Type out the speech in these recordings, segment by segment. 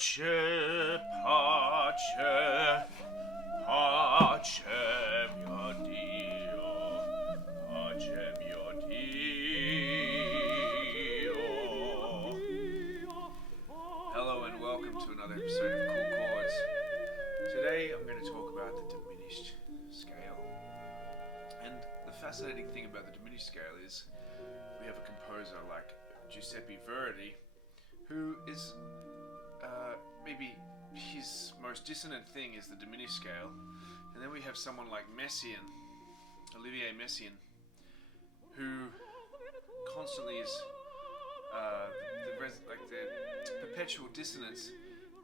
Pace, pace, pace mio Dio, pace mio Dio. Hello and welcome to another episode of Kool Kordz. Today I'm going to talk about the diminished scale. And the fascinating thing about the diminished scale is we have a composer like Giuseppe Verdi, who is maybe his most dissonant thing is the diminished scale, and then we have someone like Messiaen, Olivier Messiaen, who constantly is the perpetual dissonance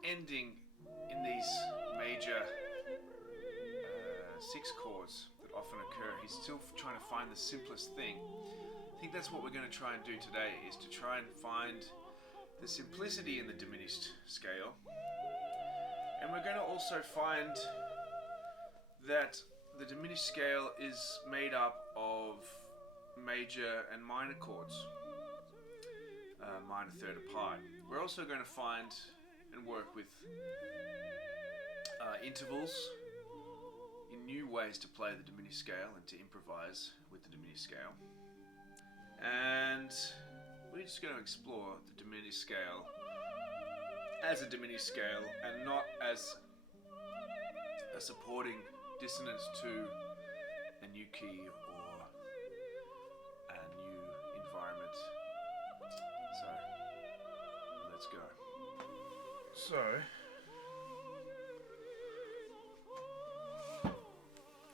ending in these major six chords that often occur. He's still trying to find the simplest thing. I think that's what we're going to try and do today, is to try and find the simplicity in the diminished scale. And we're going to also find that the diminished scale is made up of major and minor chords, minor, third apart. We're also going to find and work with intervals in new ways to play the diminished scale and to improvise with the diminished scale. And we're just going to explore the diminished scale as a diminished scale and not as a supporting dissonance to a new key or a new environment. So, let's go.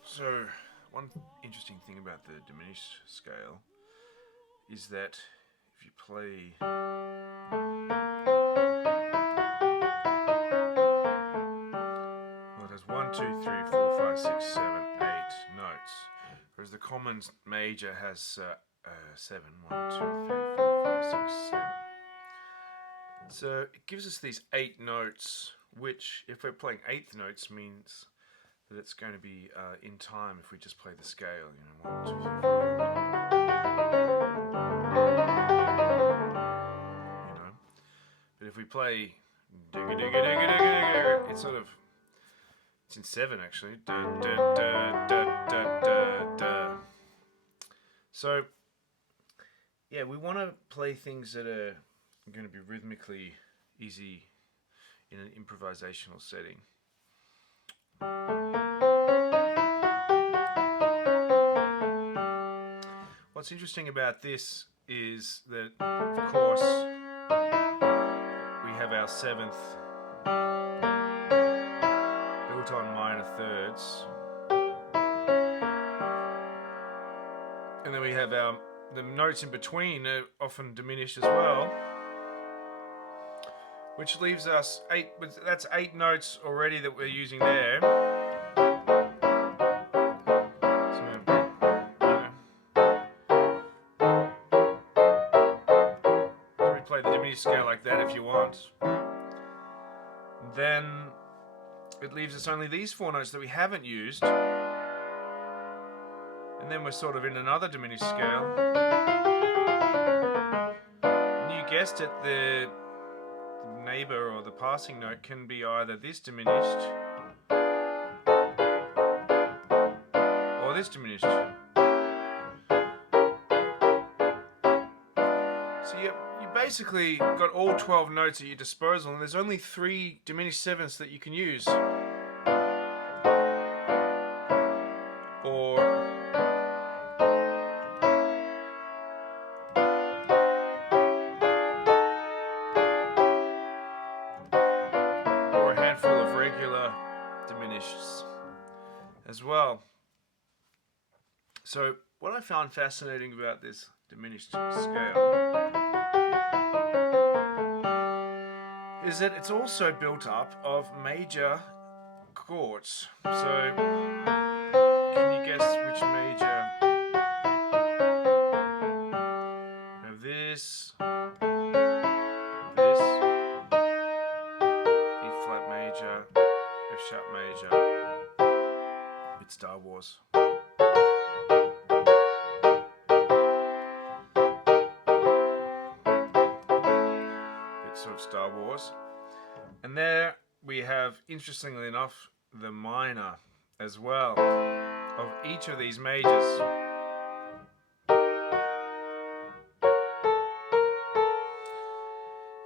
So one interesting thing about the diminished scale is that if you play well, it has 1, 2, 3, 4, 5, 6, 7, 8 notes, whereas the common major has 7. 1, 2, 3, 4, 5, 6, 7. So it gives us these 8 notes, which, if we're playing eighth notes, means that it's going to be in time if we just play the scale. 1, 2, 3, 4. But if we play digga digga digga digga digga, it's in 7 actually. Da, da, da, da, da, da, da. So yeah, we want to play things that are going to be rhythmically easy in an improvisational setting. What's interesting about this is that, of course, we have our 7th built on minor thirds, and then we have the notes in between are often diminished as well, which leaves us 8. That's 8 notes already that we're using there. Play the diminished scale like that if you want. Then it leaves us only these 4 notes that we haven't used, and then we're sort of in another diminished scale. And you guessed it, the neighbor or the passing note can be either this diminished or this diminished. So you basically got all 12 notes at your disposal, and there's only 3 diminished sevenths that you can use. Or a handful of regular diminished as well. So what I found fascinating about this diminished scale is that it's also built up of major chords. So, can you guess which major? We have this, E flat major, F sharp major. It's Star Wars. It's sort of Star Wars. And there we have, interestingly enough, the minor as well of each of these majors.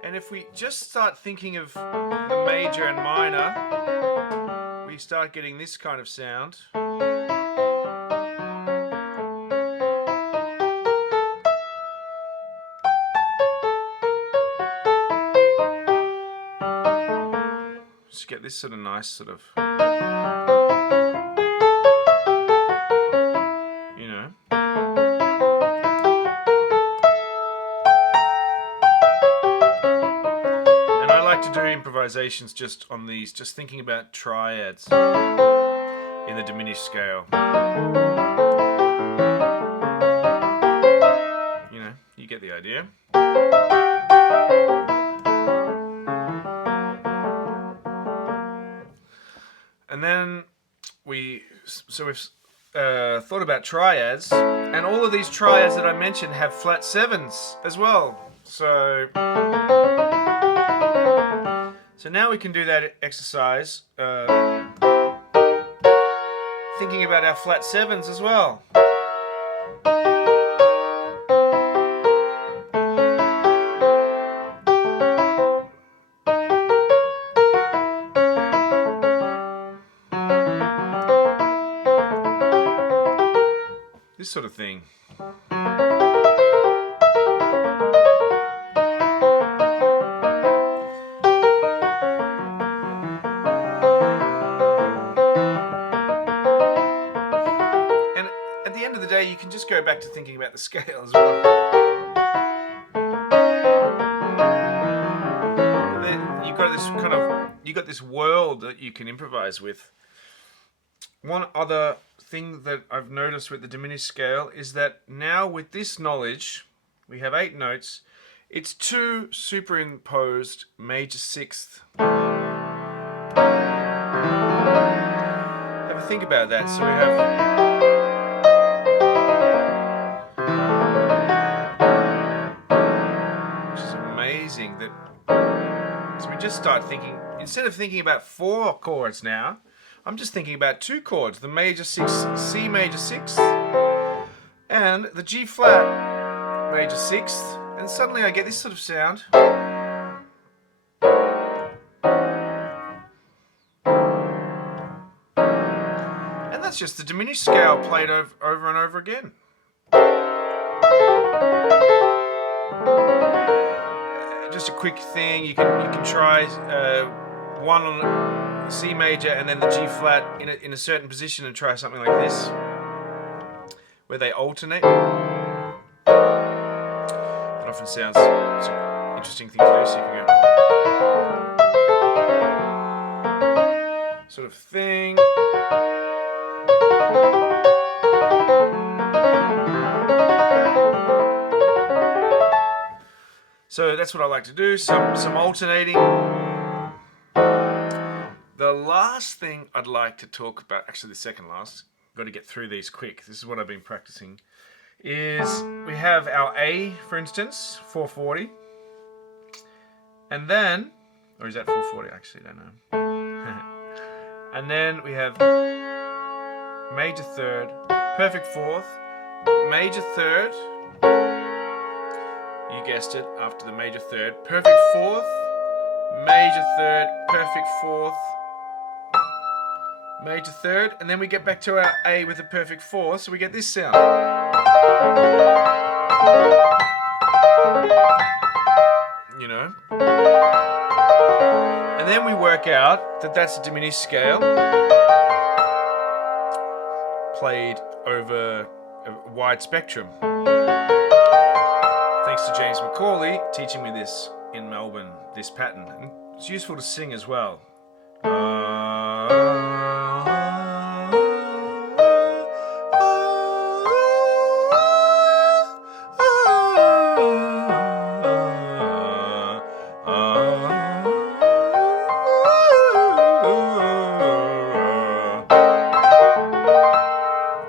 And if we just start thinking of the major and minor, we start getting this kind of sound. Just get this sort of nice sort of, you know. And I like to do improvisations just on these, just thinking about triads in the diminished scale. You know, you get the idea. And then we've thought about triads, and all of these triads that I mentioned have flat sevens as well. So now we can do that exercise, thinking about our flat sevens as well. This sort of thing. And at the end of the day, you can just go back to thinking about the scale as well. But then you've got this world that you can improvise with. One other thing that I've noticed with the diminished scale is that now with this knowledge, we have 8 notes. It's 2 superimposed major sixths. Have a think about that. So we have, which is amazing. So we just start thinking, instead of thinking about 4 chords now, I'm just thinking about 2 chords, the major 6, C major 6, and the G flat major 6th, and suddenly I get this sort of sound. And that's just the diminished scale played over and over again. Just a quick thing, you can try one on C major and then the G flat in a certain position and try something like this, where they alternate. It often sounds it's an interesting thing to do, so you can go sort of thing. So that's what I like to do, some alternating. The last thing I'd like to talk about, actually the second last, got to get through these quick, this is what I've been practicing, is we have our A, for instance, 440, and then, or is that 440? Actually, I don't know. And then we have major third, perfect fourth, major third, you guessed it, after the major third, perfect fourth, major third, perfect fourth, major third, and then we get back to our A with a perfect fourth, so we get this sound. You know? And then we work out that that's a diminished scale played over a wide spectrum. Thanks to James Macaulay teaching me this in Melbourne, this pattern. And it's useful to sing as well.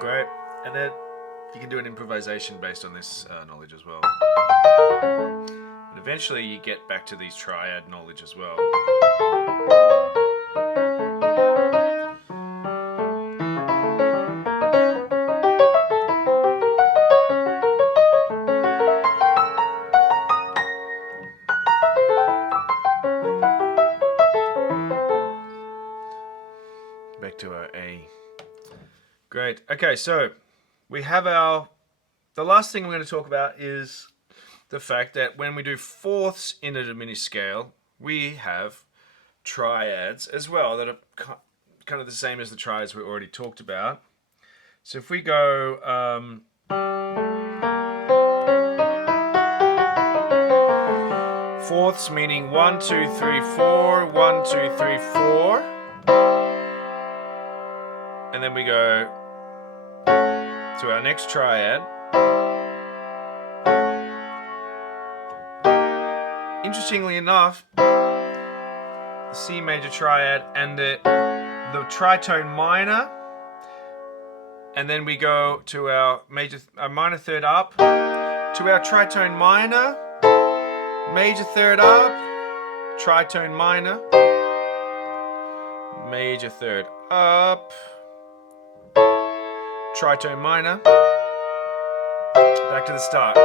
Great. And then you can do an improvisation based on this knowledge as well. Eventually you get back to these triad knowledge as well. Back to our A. Great. Okay, so we have the last thing we're going to talk about is the fact that when we do fourths in a diminished scale, we have triads as well that are kind of the same as the triads we already talked about. So if we go fourths, meaning 1, 2, 3, 4, 1, 2, 3, 4, and then we go to our next triad. Interestingly enough, the C major triad and the tritone minor, and then we go to our minor third up, to our tritone minor, major third up, tritone minor, major third up, tritone minor, back to the start.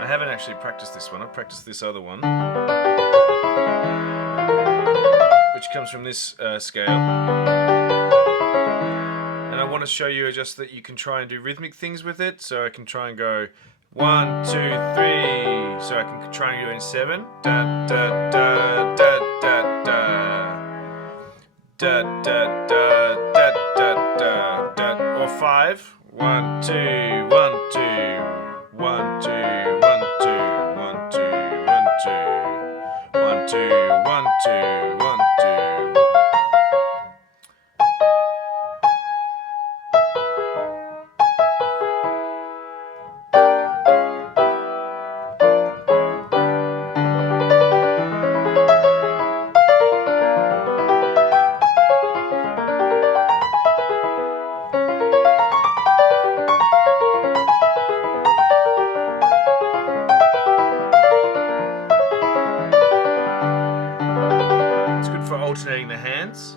I haven't actually practiced this one. I've practiced this other one, which comes from this scale. And I want to show you just that you can try and do rhythmic things with it. So I can try and go 1, 2, 3. So I can try and do it in 7. Da da da da da da. Da da da da da da da. Or 5. 1, 2, 1, 2. 1, 2, 1, 2, 1, 2, 1, 2, 1, 2, 1, 2, 1, 2. Alternating the hands.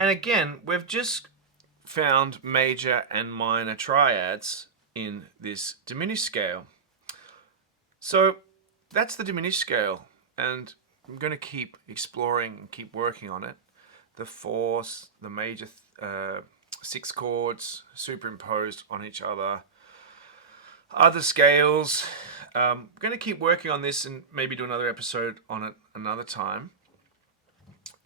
And again, we've just found major and minor triads in this diminished scale. So that's the diminished scale, and I'm going to keep exploring and keep working on it. The fourths, the major 6 chords superimposed on each other, other scales. I'm going to keep working on this and maybe do another episode on it another time.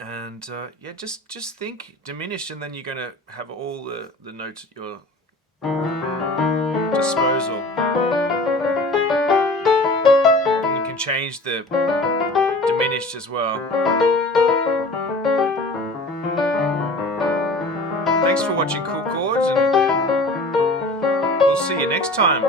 And yeah, just think diminished, and then you're going to have all the notes at your disposal. And you can change the diminished as well. Thanks for watching Cool Chords, and we'll see you next time.